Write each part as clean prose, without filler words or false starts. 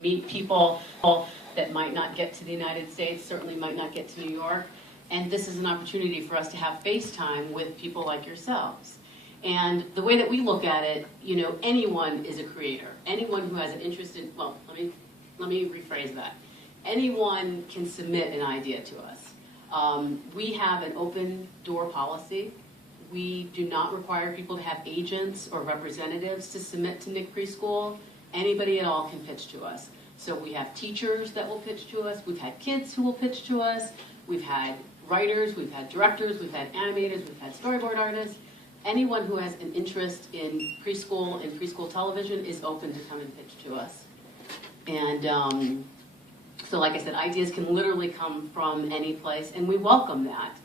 meet people that might not get to the United States, certainly might not get to New York. And this is an opportunity for us to have FaceTime with people like yourselves. And the way that we look at it, you know, anyone is a creator. Anyone who has an interest in, well, let me rephrase that. Anyone can submit an idea to us. We have an open door policy. We do not require people to have agents or representatives to submit to Nick Preschool. Anybody at all can pitch to us. So we have teachers that will pitch to us. We've had kids who will pitch to us. We've had writers, we've had directors, we've had animators, we've had storyboard artists. Anyone who has an interest in preschool and preschool television is open to come and pitch to us. And so like I said, ideas can literally come from any place, and we welcome that.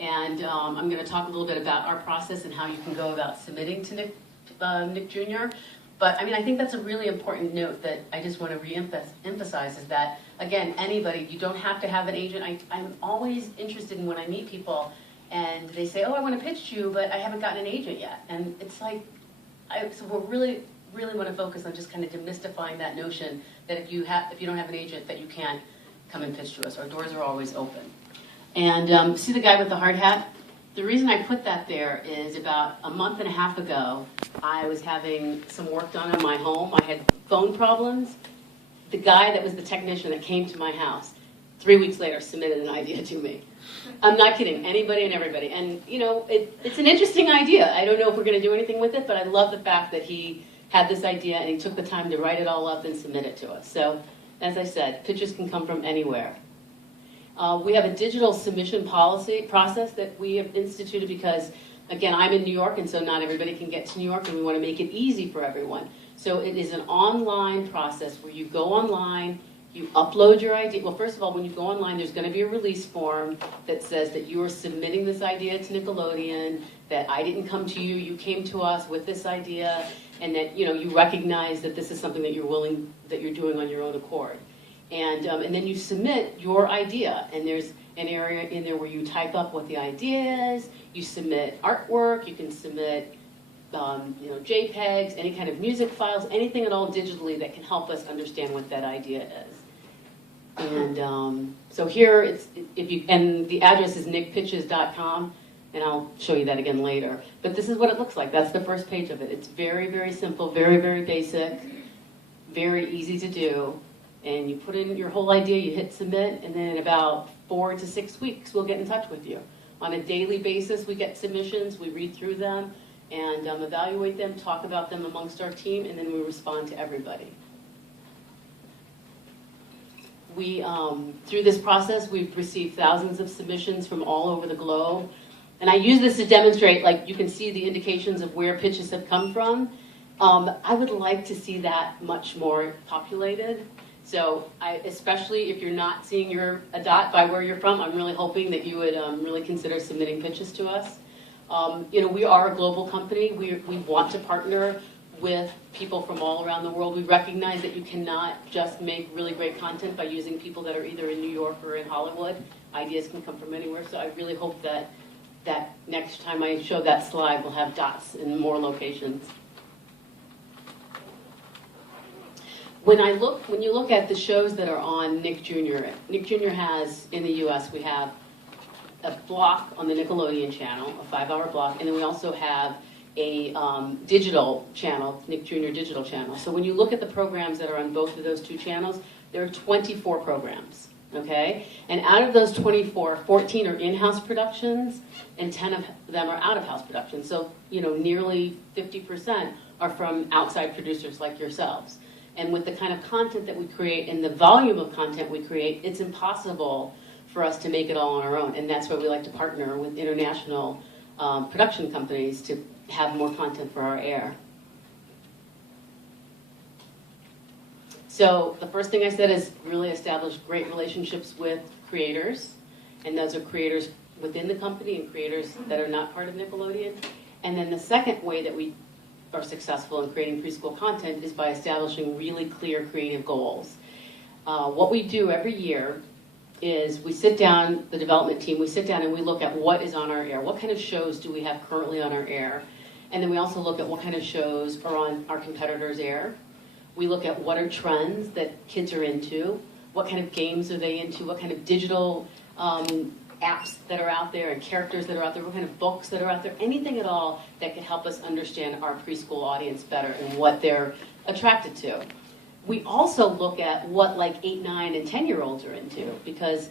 And I'm going to talk a little bit about our process and how you can go about submitting to Nick Jr. But I mean, I think that's a really important note that I just want to re-emphasize is that, again, anybody, you don't have to have an agent. I'm always interested in when I meet people and they say, oh, I want to pitch to you, but I haven't gotten an agent yet. And it's like, so we're really want to focus on just kind of demystifying that notion that if you don't have an agent, that you can't come and pitch to us. Our doors are always open. And see the guy with the hard hat? The reason I put that there is about a month and a half ago, I was having some work done on my home. I had phone problems. The guy that was the technician that came to my house, 3 weeks later, submitted an idea to me. I'm not kidding, anybody and everybody. And, you know, it's an interesting idea. I don't know if we're going to do anything with it, but I love the fact that he had this idea and he took the time to write it all up and submit it to us. So, as I said, pitches can come from anywhere. We have a digital submission process that we have instituted because, again, I'm in New York, and so not everybody can get to New York, and we want to make it easy for everyone. So it is an online process where you go online, you upload your idea. Well, first of all, when you go online, there's going to be a release form that says that you are submitting this idea to Nickelodeon, that I didn't come to you, you came to us with this idea, and that, you know, you recognize that this is something that you're doing on your own accord. And then you submit your idea, and there's an area in there where you type up what the idea is. You submit artwork. You can submit, JPEGs, any kind of music files, anything at all digitally that can help us understand what that idea is. And so here and the address is nickpitches.com, and I'll show you that again later. But this is what it looks like. That's the first page of it. It's very, very simple, very, very basic, very easy to do. And you put in your whole idea, you hit submit, and then in about 4 to 6 weeks, we'll get in touch with you. On a daily basis, we get submissions, we read through them, and evaluate them, talk about them amongst our team, and then we respond to everybody. We, through this process, we've received thousands of submissions from all over the globe. And I use this to demonstrate, like, you can see the indications of where pitches have come from. I would like to see that much more populated. So especially if you're not seeing a dot by where you're from, I'm really hoping that you would really consider submitting pitches to us. We are a global company. We want to partner with people from all around the world. We recognize that you cannot just make really great content by using people that are either in New York or in Hollywood. Ideas can come from anywhere. So I really hope that next time I show that slide, we'll have dots in more locations. When you look at the shows that are on Nick Jr., Nick Jr. has, in the US, we have a block on the Nickelodeon channel, a 5-hour block, and then we also have a digital channel, Nick Jr. digital channel. So when you look at the programs that are on both of those two channels, there are 24 programs, okay? And out of those 24, 14 are in-house productions, and 10 of them are out-of-house productions. So, nearly 50% are from outside producers like yourselves. And with the kind of content that we create and the volume of content we create, it's impossible for us to make it all on our own. And that's why we like to partner with international production companies to have more content for our air. So the first thing I said is really establish great relationships with creators. And those are creators within the company and creators that are not part of Nickelodeon. And then the second way that we are successful in creating preschool content is by establishing really clear creative goals. What we do every year is we sit down, the development team, we sit down and we look at what is on our air. What kind of shows do we have currently on our air? And then we also look at what kind of shows are on our competitors' air. We look at what are trends that kids are into, what kind of games are they into, what kind of digital apps that are out there and characters that are out there, what kind of books that are out there, anything at all that could help us understand our preschool audience better and what they're attracted to. We also look at what like 8, 9, and 10-year-olds are into, because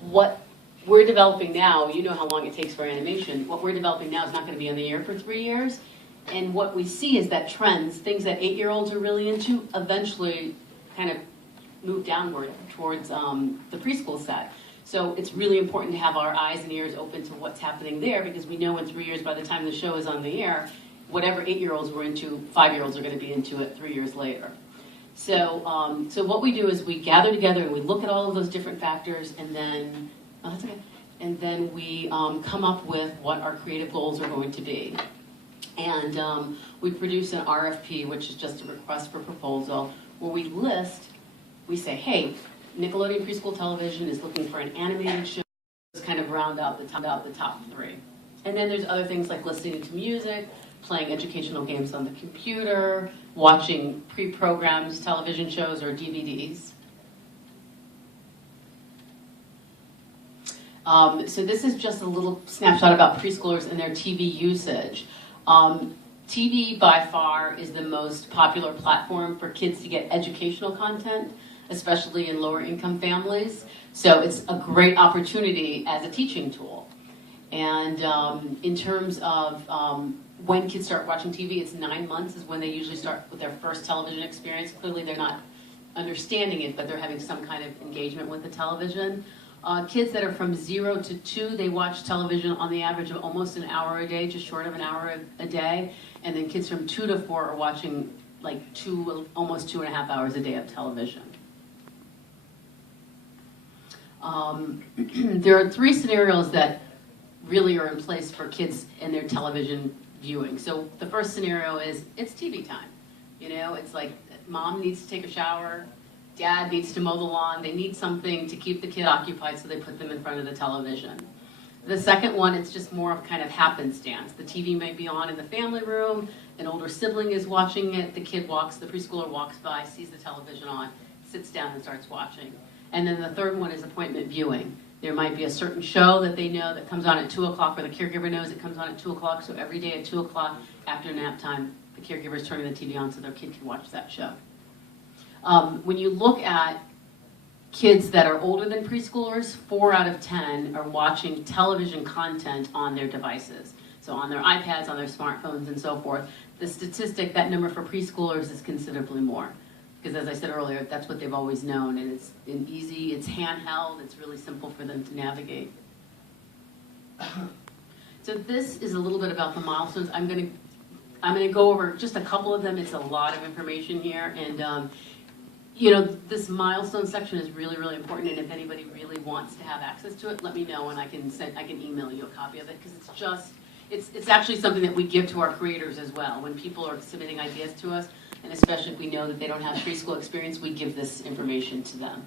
what we're developing now, you know how long it takes for animation, what we're developing now is not going to be on the air for 3 years. And what we see is that trends, things that 8-year-olds are really into, eventually kind of move downward towards the preschool set. So it's really important to have our eyes and ears open to what's happening there, because we know in 3 years, by the time the show is on the air, whatever 8-year-olds were into, 5-year-olds are going to be into it 3 years later. So, so what we do is we gather together and we look at all of those different factors, and then, oh, that's okay. And then we come up with what our creative goals are going to be. And we produce an RFP, which is just a request for proposal, where we list, we say, hey, Nickelodeon Preschool Television is looking for an animated show to kind of round out the top 3. And then there's other things like listening to music, playing educational games on the computer, watching pre-programmed television shows or DVDs. So this is just a little snapshot about preschoolers and their TV usage. TV by far is the most popular platform for kids to get educational content, especially in lower income families. So it's a great opportunity as a teaching tool. And in terms of when kids start watching TV, it's 9 months is when they usually start with their first television experience. Clearly they're not understanding it, but they're having some kind of engagement with the television. Kids that are from 0 to 2, they watch television on the average of almost an hour a day, just short of an hour a day. And then kids from 2 to 4 are watching like almost 2.5 hours a day of television. There are 3 scenarios that really are in place for kids and their television viewing. So the first scenario is it's TV time. You know, it's like mom needs to take a shower, dad needs to mow the lawn, they need something to keep the kid occupied, so they put them in front of the television. The second one, it's just more of kind of happenstance. The TV might be on in the family room, an older sibling is watching it, the preschooler walks by, sees the television on, sits down and starts watching. And then the third one is appointment viewing. There might be a certain show that they know that comes on at 2 o'clock, or the caregiver knows it comes on at 2 o'clock, so every day at 2 o'clock after nap time, the caregiver is turning the TV on so their kid can watch that show. When you look at kids that are older than preschoolers, 4 out of 10 are watching television content on their devices. So on their iPads, on their smartphones, and so forth. The statistic, that number for preschoolers is considerably more. Because as I said earlier, that's what they've always known, and it's easy, it's handheld, it's really simple for them to navigate. So this is a little bit about the milestones. I'm going to go over just a couple of them. It's a lot of information here, and you know, this milestone section is really, really important, and if anybody really wants to have access to it, let me know, and I can email you a copy of it, because it's actually something that we give to our creators as well. When people are submitting ideas to us, and especially if we know that they don't have preschool experience, we give this information to them.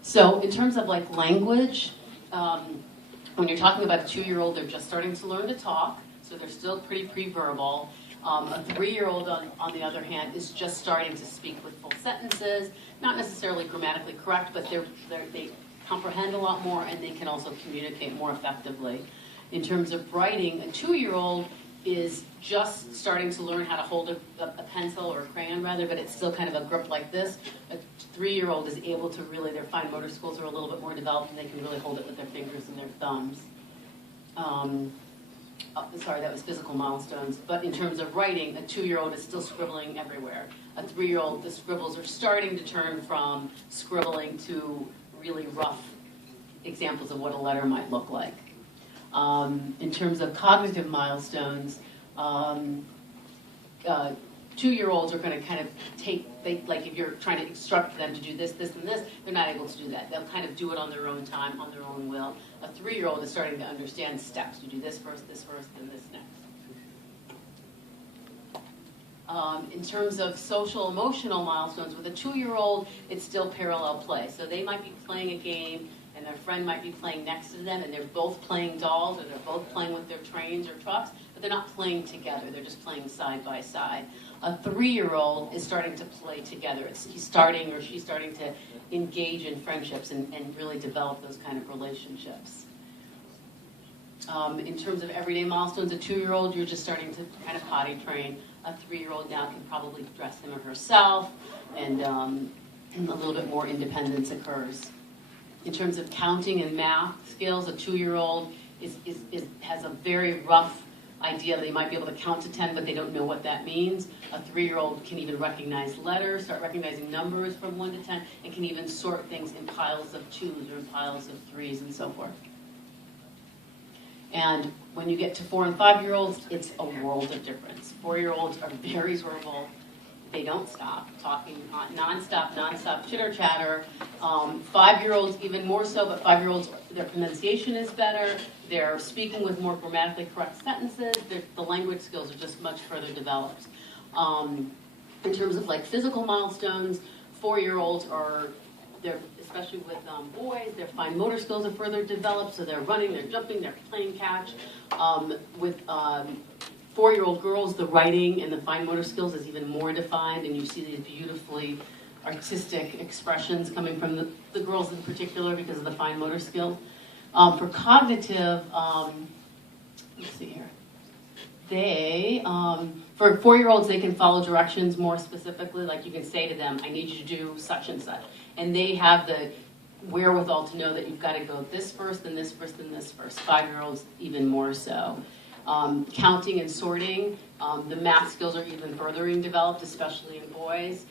So in terms of like language, when you're talking about a 2-year-old, they're just starting to learn to talk, so they're still pretty pre-verbal. A 3-year-old, on the other hand, is just starting to speak with full sentences, not necessarily grammatically correct, but they comprehend a lot more, and they can also communicate more effectively. In terms of writing, a 2-year-old is just starting to learn how to hold a pencil or a crayon, rather, but it's still kind of a grip like this. A 3-year-old is able to really, their fine motor skills are a little bit more developed, and they can really hold it with their fingers and their thumbs. Sorry, that was physical milestones. But in terms of writing, a 2-year-old is still scribbling everywhere. A 3-year-old, the scribbles are starting to turn from scribbling to really rough examples of what a letter might look like. In terms of cognitive milestones, 2-year-olds are going to kind of like if you're trying to instruct them to do this, this, and this, they're not able to do that. They'll kind of do it on their own time, on their own will. A 3-year-old is starting to understand steps. You do this first, then this next. In terms of social emotional milestones, with a 2-year-old, it's still parallel play. So they might be playing a game, and their friend might be playing next to them, and they're both playing dolls, or they're both playing with their trains or trucks, but they're not playing together. They're just playing side by side. A 3-year-old is starting to play together. He's starting or she's starting to engage in friendships and really develop those kind of relationships. In terms of everyday milestones, a 2-year-old, you're just starting to kind of potty train. A 3-year-old now can probably dress him or herself, and a little bit more independence occurs. In terms of counting and math skills, a 2-year-old has a very rough idea. They might be able to count to 10, but they don't know what that means. A 3-year-old can even recognize letters, start recognizing numbers from 1 to 10, and can even sort things in piles of 2s or in piles of 3s and so forth. And when you get to 4 and 5-year-olds, it's a world of difference. 4-year-olds are very verbal. They don't stop talking, non-stop chitter chatter. 5-year-olds even more so, but 5-year-olds, their pronunciation is better. They're speaking with more grammatically correct sentences. The language skills are just much further developed. In terms of like physical milestones, 4-year-olds they're especially with boys, their fine motor skills are further developed, so they're running, they're jumping, they're playing catch. With 4-year-old girls, the writing and the fine motor skills is even more defined, and you see these beautifully artistic expressions coming from the girls in particular because of the fine motor skill. For cognitive, let's see here. For 4-year-olds, they can follow directions more specifically, like you can say to them, I need you to do such and such. And they have the wherewithal to know that you've got to go this first, then this first, then this first. 5-year-olds, even more so. Counting and sorting, the math skills are even further developed, especially in boys.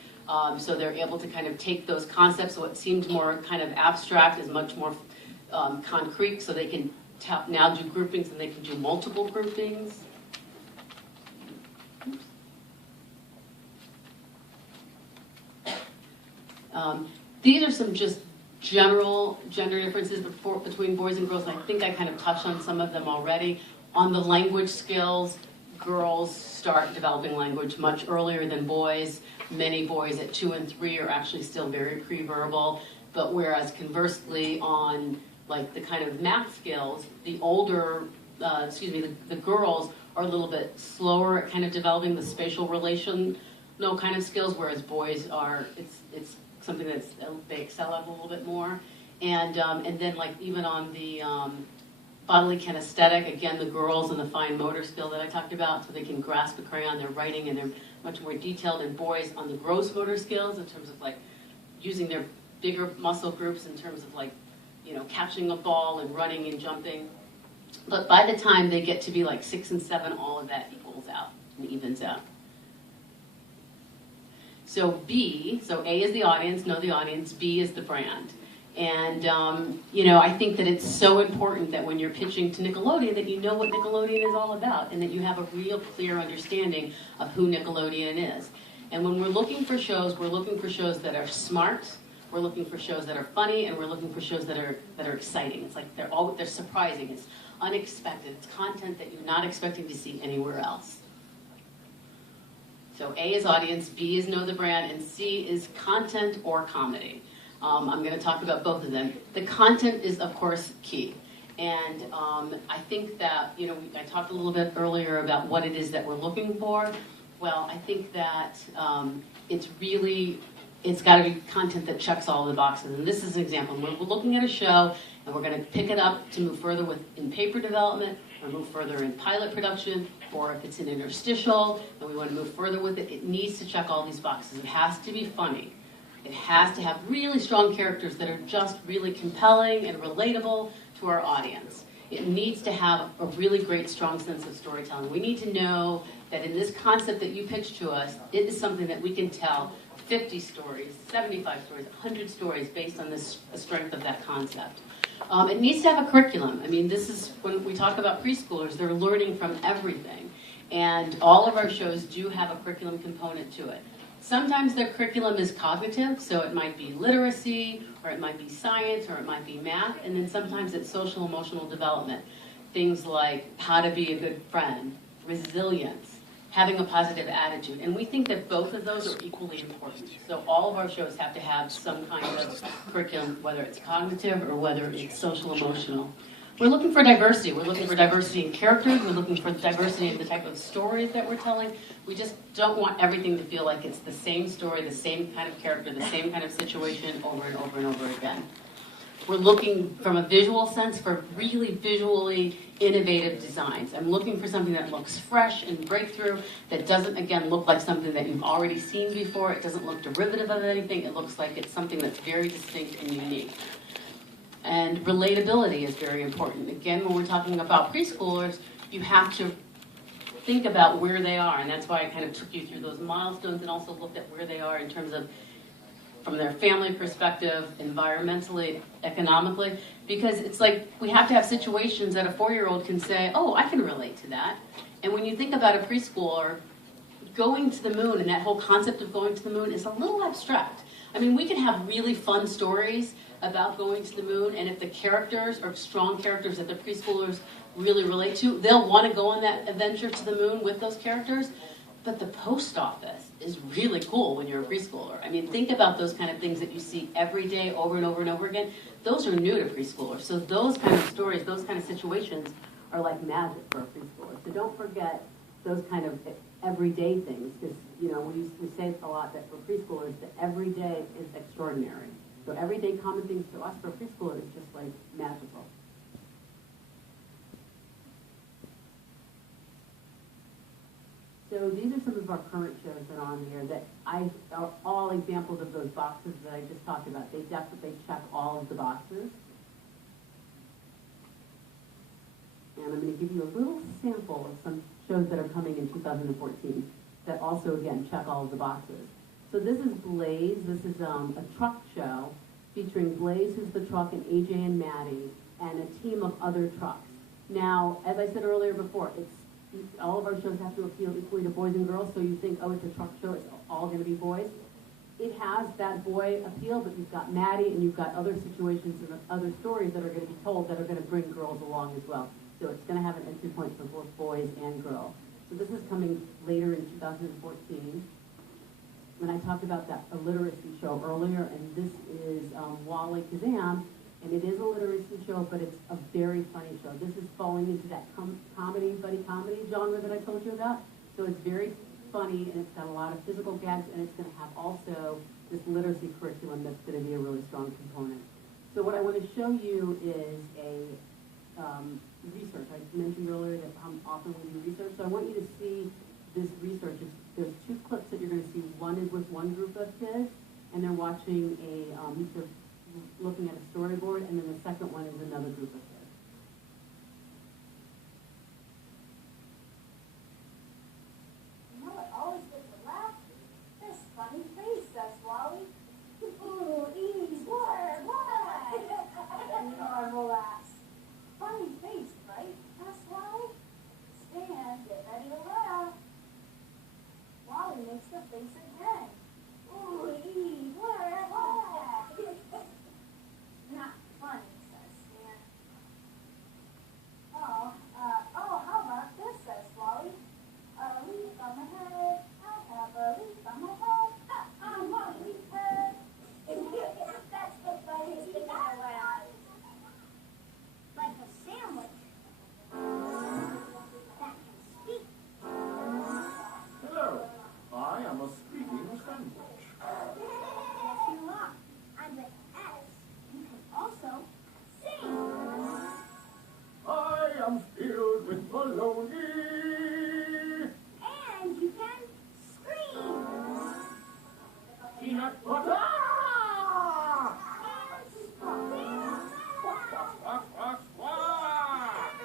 So they're able to kind of take those concepts, what seemed more kind of abstract is much more concrete, so they can now do groupings and they can do multiple groupings. These are some just general gender differences between boys and girls, and I think I kind of touched on some of them already. On the language skills, girls start developing language much earlier than boys. Many boys at 2 and 3 are actually still very pre-verbal, but whereas conversely on like the kind of math skills, the girls are a little bit slower at kind of developing the spatial relational kind of skills, whereas boys are, it's something that they excel at a little bit more. And then like even on the bodily kinesthetic, again, the girls and the fine motor skill that I talked about, so they can grasp a crayon, they're writing, and they're much more detailed. And boys on the gross motor skills in terms of like using their bigger muscle groups in terms of like, catching a ball and running and jumping. But by the time they get to be like 6 and 7, all of that equals out and evens out. So A is the audience, know the audience, B is the brand. And, I think that it's so important that when you're pitching to Nickelodeon that you know what Nickelodeon is all about and that you have a real clear understanding of who Nickelodeon is. And when we're looking for shows that are smart, we're looking for shows that are funny, and we're looking for shows that are exciting. It's like they're surprising, it's unexpected, it's content that you're not expecting to see anywhere else. So A is audience, B is know the brand, and C is content or comedy. I'm going to talk about both of them. The content is, of course, key. And I think that, I talked a little bit earlier about what it is that we're looking for. Well, I think that it's got to be content that checks all the boxes. And this is an example. We're looking at a show, and we're going to pick it up to move further in paper development, or move further in pilot production, or if it's an interstitial, and we want to move further with it, it needs to check all these boxes. It has to be funny. It has to have really strong characters that are just really compelling and relatable to our audience. It needs to have a really great, strong sense of storytelling. We need to know that in this concept that you pitch to us, it is something that we can tell 50 stories, 75 stories, 100 stories based on the strength of that concept. It needs to have a curriculum. I mean, this is when we talk about preschoolers, they're learning from everything. And all of our shows do have a curriculum component to it. Sometimes their curriculum is cognitive, so it might be literacy, or it might be science, or it might be math, and then sometimes it's social emotional development. Things like how to be a good friend, resilience, having a positive attitude. And we think that both of those are equally important. So all of our shows have to have some kind of curriculum, whether it's cognitive or whether it's social emotional. We're looking for diversity. We're looking for diversity in characters. We're looking for diversity in the type of stories that we're telling. We just don't want everything to feel like it's the same story, the same kind of character, the same kind of situation over and over and over again. We're looking from a visual sense for really visually innovative designs. I'm looking for something that looks fresh and breakthrough, that doesn't, again, look like something that you've already seen before. It doesn't look derivative of anything. It looks like it's something that's very distinct and unique. And relatability is very important. Again, when we're talking about preschoolers, you have to think about where they are, and that's why I kind of took you through those milestones and also looked at where they are in terms of from their family perspective, environmentally, economically, because it's like we have to have situations that a 4-year-old can say, oh, I can relate to that. And when you think about a preschooler, going to the moon and that whole concept of going to the moon is a little abstract. I mean, we can have really fun stories about going to the moon, and if the characters are strong characters that the preschoolers really relate to, they'll want to go on that adventure to the moon with those characters. But the post office is really cool when you're a preschooler. I mean, think about those kind of things that you see every day over and over and over again. Those are new to preschoolers. So those kind of stories, those kind of situations are like magic for a preschooler. So don't forget those kind of everyday things, because you know we say a lot that for preschoolers, the everyday is extraordinary. So everyday common things to us for a preschooler is just like magical. So these are some of our current shows that are on here that are all examples of those boxes that I just talked about. They definitely check all of the boxes. And I'm going to give you a little sample of some shows that are coming in 2014 that also, again, check all of the boxes. So this is Blaze. This is a truck show featuring Blaze, who's the truck, and AJ and Maddie, and a team of other trucks. Now, as I said earlier before, all of our shows have to appeal equally to boys and girls, so you think, oh, it's a truck show, it's all going to be boys. It has that boy appeal, but you've got Maddie and you've got other situations and other stories that are going to be told that are going to bring girls along as well. So it's going to have an entry point for both boys and girls. So this is coming later in 2014. When I talked about that literacy show earlier, and this is Wally Kazam, and it is a literacy show, but it's a very funny show. This is falling into that buddy comedy genre that I told you about. So it's very funny, and it's got a lot of physical gags, and it's going to have also this literacy curriculum that's going to be a really strong component. So what I want to show you is a research. I mentioned earlier that how often we do research. So I want you to see this research. There's 2 clips that you're going to see. One is with one group of kids, and they're watching they're looking at a storyboard, and then the second one is another group of kids. You know what always gets a laugh? This funny face, that's Wally. Ooh, ease, what? You know I will ask. Funny face, right? That's Wally. Stand, get ready to laugh. Wally makes the face again. Ooh, ease, what? Not funny, says Stan. Oh, how about this, says Wally. A leaf on my head, I have a leaf on my head, I'm a leaf head. That's the funniest thing in the world. Like a sandwich that can speak. Hello, I am a speaking sandwich. Yes, you are. I'm the S. You can also sing. I am filled with baloney. And you can scream. Peanut butter. And spin. Quack, quack, quack, quack.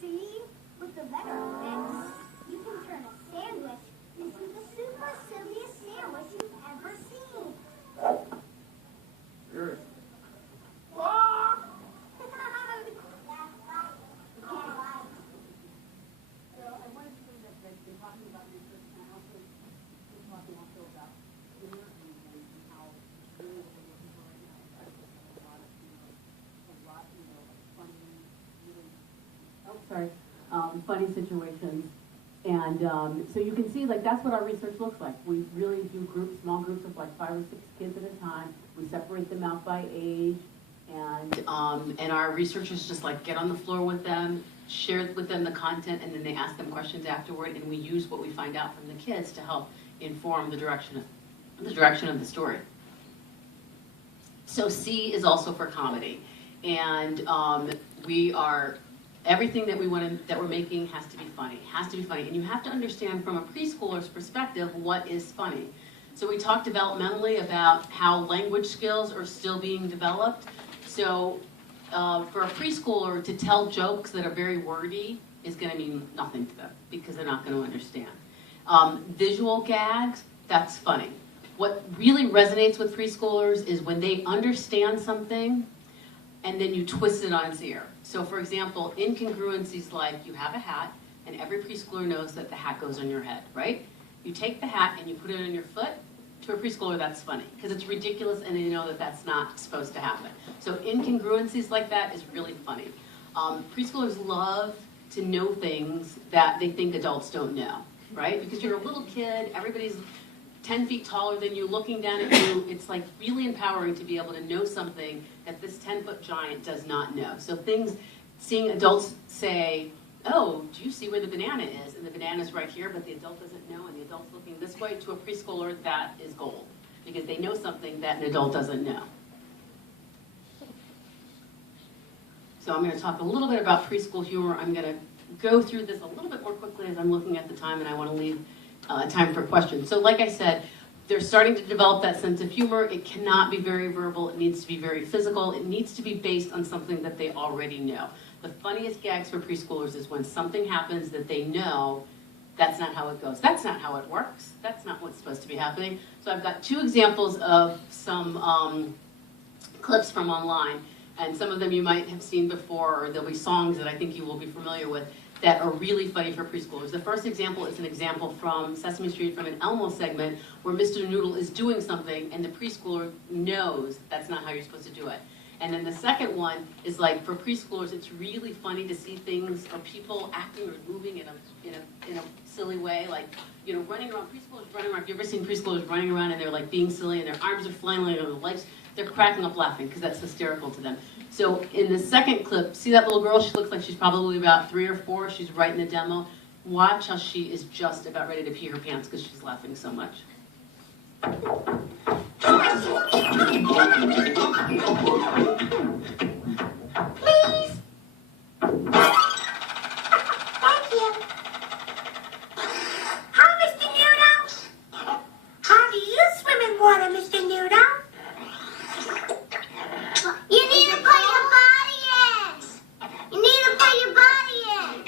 See? With the letter X, you can turn a sandwich into the super silliest sandwich you've ever seen. Seriously. Quack. So I wanted to say that I've been talking about research, and I also been talking also about interviews and how really what we're looking for right now is actually a lot funny, really, funny situations. And so you can see, like, that's what our research looks like. We really do small groups of like 5 or 6 kids at a time. We separate them out by age. And our researchers just like get on the floor with them, share with them the content, and then they ask them questions afterward, and we use what we find out from the kids to help inform the direction of the story. So C is also for comedy, and everything that we're making has to be funny. And you have to understand from a preschooler's perspective what is funny. So we talked developmentally about how language skills are still being developed. So for a preschooler to tell jokes that are very wordy is going to mean nothing to them because they're not going to understand. Visual gags, that's funny. What really resonates with preschoolers is when they understand something and then you twist it on its ear. So for example, incongruencies like you have a hat and every preschooler knows that the hat goes on your head, right? You take the hat and you put it on your foot. To a preschooler, that's funny because it's ridiculous and they know that that's not supposed to happen. So incongruencies like that is really funny. Preschoolers love to know things that they think adults don't know, right? Because you're a little kid, everybody's 10 feet taller than you, looking down at you. It's like really empowering to be able to know something that this 10-foot giant does not know. So seeing adults say, oh, do you see where the banana is? And the banana's right here, but the adult doesn't know, and the adult's looking this way. To a preschooler, that is gold, because they know something that an adult doesn't know. So I'm going to talk a little bit about preschool humor. I'm going to go through this a little bit more quickly as I'm looking at the time, and I want to leave time for questions. So like I said, they're starting to develop that sense of humor. It cannot be very verbal. It needs to be very physical. It needs to be based on something that they already know. The funniest gags for preschoolers is when something happens that they know that's not how it goes. That's not how it works. That's not what's supposed to be happening. So I've got two examples of some clips from online, and some of them you might have seen before, or there'll be songs that I think you will be familiar with that are really funny for preschoolers. The first example is an example from Sesame Street from an Elmo segment where Mr. Noodle is doing something and the preschooler knows that's not how you're supposed to do it. And then the second one is like for preschoolers, it's really funny to see things or people acting or moving in a silly way, like running around. Preschoolers running around. Have you ever seen preschoolers running around and they're like being silly and their arms are flailing and their legs? They're cracking up laughing because that's hysterical to them. So in the second clip, see that little girl? She looks like she's probably about 3 or 4. She's right in the demo. Watch how she is just about ready to pee her pants because she's laughing so much. Please. Thank you. Hi, Mr. Noodle. How do you swim in water, Mr. Noodle? You need to put your body in. You need to put your body in.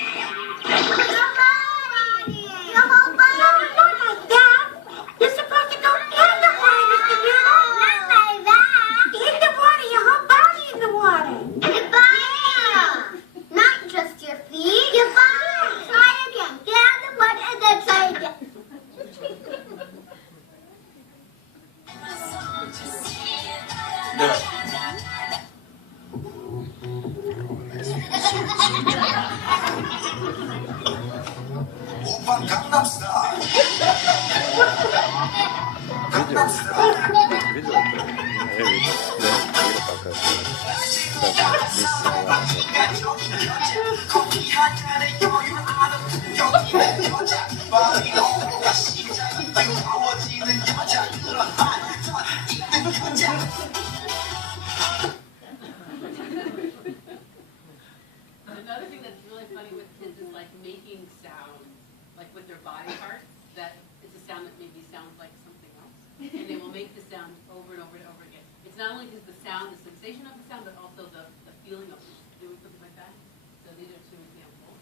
Put your body in. Your whole body. No, not like that. You're supposed to go in the water, Mr. Noodle. Not like that. In the water, your whole body in the water. Your body. Not just your feet. Your body. Try again. Get out of the mud and then try again. 오빠 강남 스타일. 강남 스타일. Видел это? Я видел. Да, видел показываю. Так, 커피 한 잔에 여유 아는 여기는 여자 말이 오가 시작이 뜨거워지는 여자 그런 반전 있는 여자. Another thing that's really funny with kids is like making sounds, like with their body parts, that it's a sound that maybe sounds like something else. And they will make the sound over and over and over again. It's not only just the sound, the sensation of the sound, but also the feeling of doing something like that. So these are 2 examples.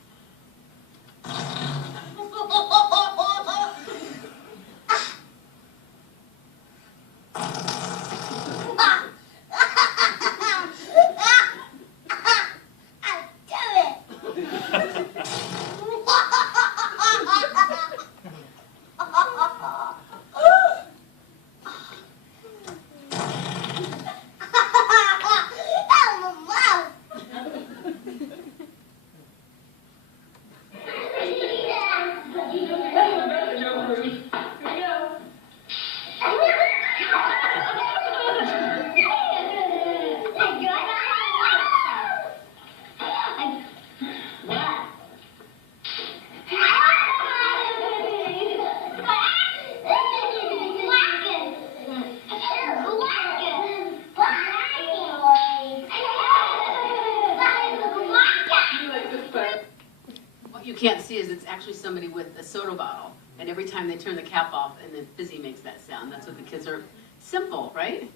can't see is it's actually somebody with a soda bottle, and every time they turn the cap off, and the fizzy makes that sound. That's what the kids are, simple, right?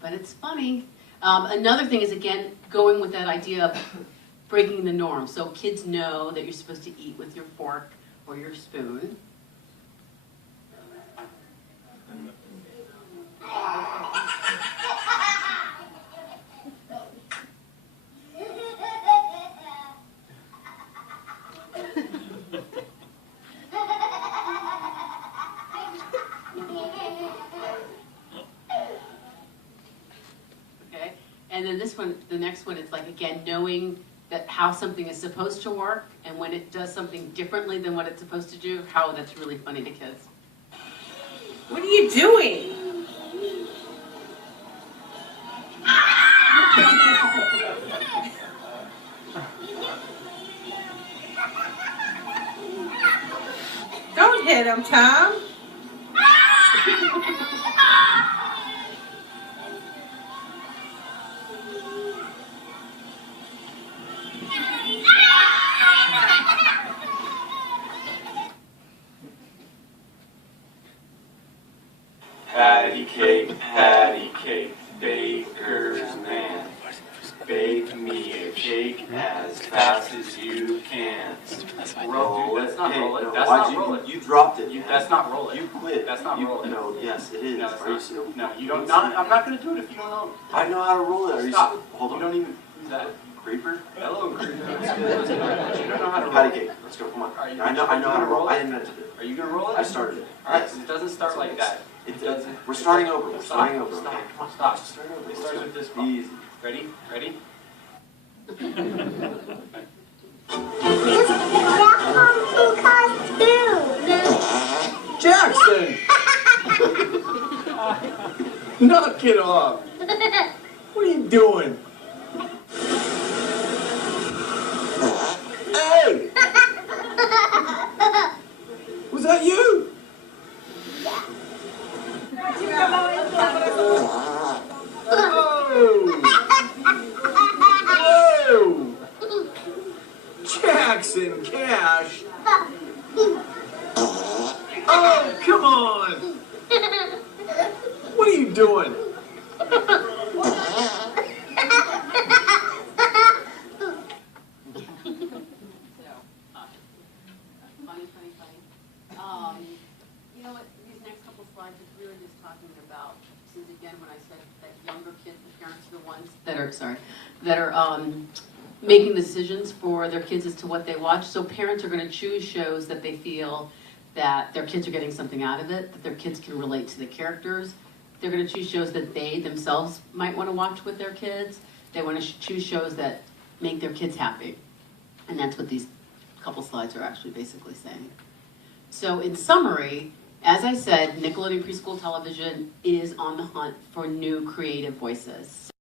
But it's funny. Another thing is, again, going with that idea of breaking the norm. So kids know that you're supposed to eat with your fork or your spoon. Okay, and then this one, the next one, it's like, again, knowing that how something is supposed to work, and when it does something differently than what it's supposed to do, how that's really funny to kids. What are you doing? Don't hit him, Tom. Patty cake, baker's man. Bake me a cake as fast as you can. Roll Dude, that's not roll it. No, That's why'd not roll it. You dropped it. That's not roll it. You quit. That's not you, roll it. No, yes, it is. No, it's Are you not. serious? No, you don't. I'm not going to do it if you don't know. I know how to roll it. Are you Stop. Hold on. You don't even. Who's that? Creeper? Hello, Creeper. Let's go. Let's go. You don't know how to roll Patty it. cake. Let's go. Come on. Are you I know how to roll. it? I invented it. Are you going to roll it? I started it. All right, Yes. because it doesn't start like that. It doesn't. We're starting over. We're Stop. starting over. Stop. Okay, come on. Stop. Just start over. It Let's starts go. with this. Easy. Ready? Ready? Jackson! Knock it off! What are you doing? Hey! Was that you? Whoa! Whoa! Jackson Cash! Oh, come on! What are you doing? Funny. You know what, these next couple slides is really just talking about, since again, when I said that younger kids, the parents are the ones that are making decisions for their kids as to what they watch. So parents are gonna choose shows that they feel that their kids are getting something out of it, that their kids can relate to the characters. They're gonna choose shows that they themselves might wanna watch with their kids. They wanna choose shows that make their kids happy. And that's what these couple slides are actually basically saying. So in summary, as I said, Nickelodeon Preschool Television is on the hunt for new creative voices.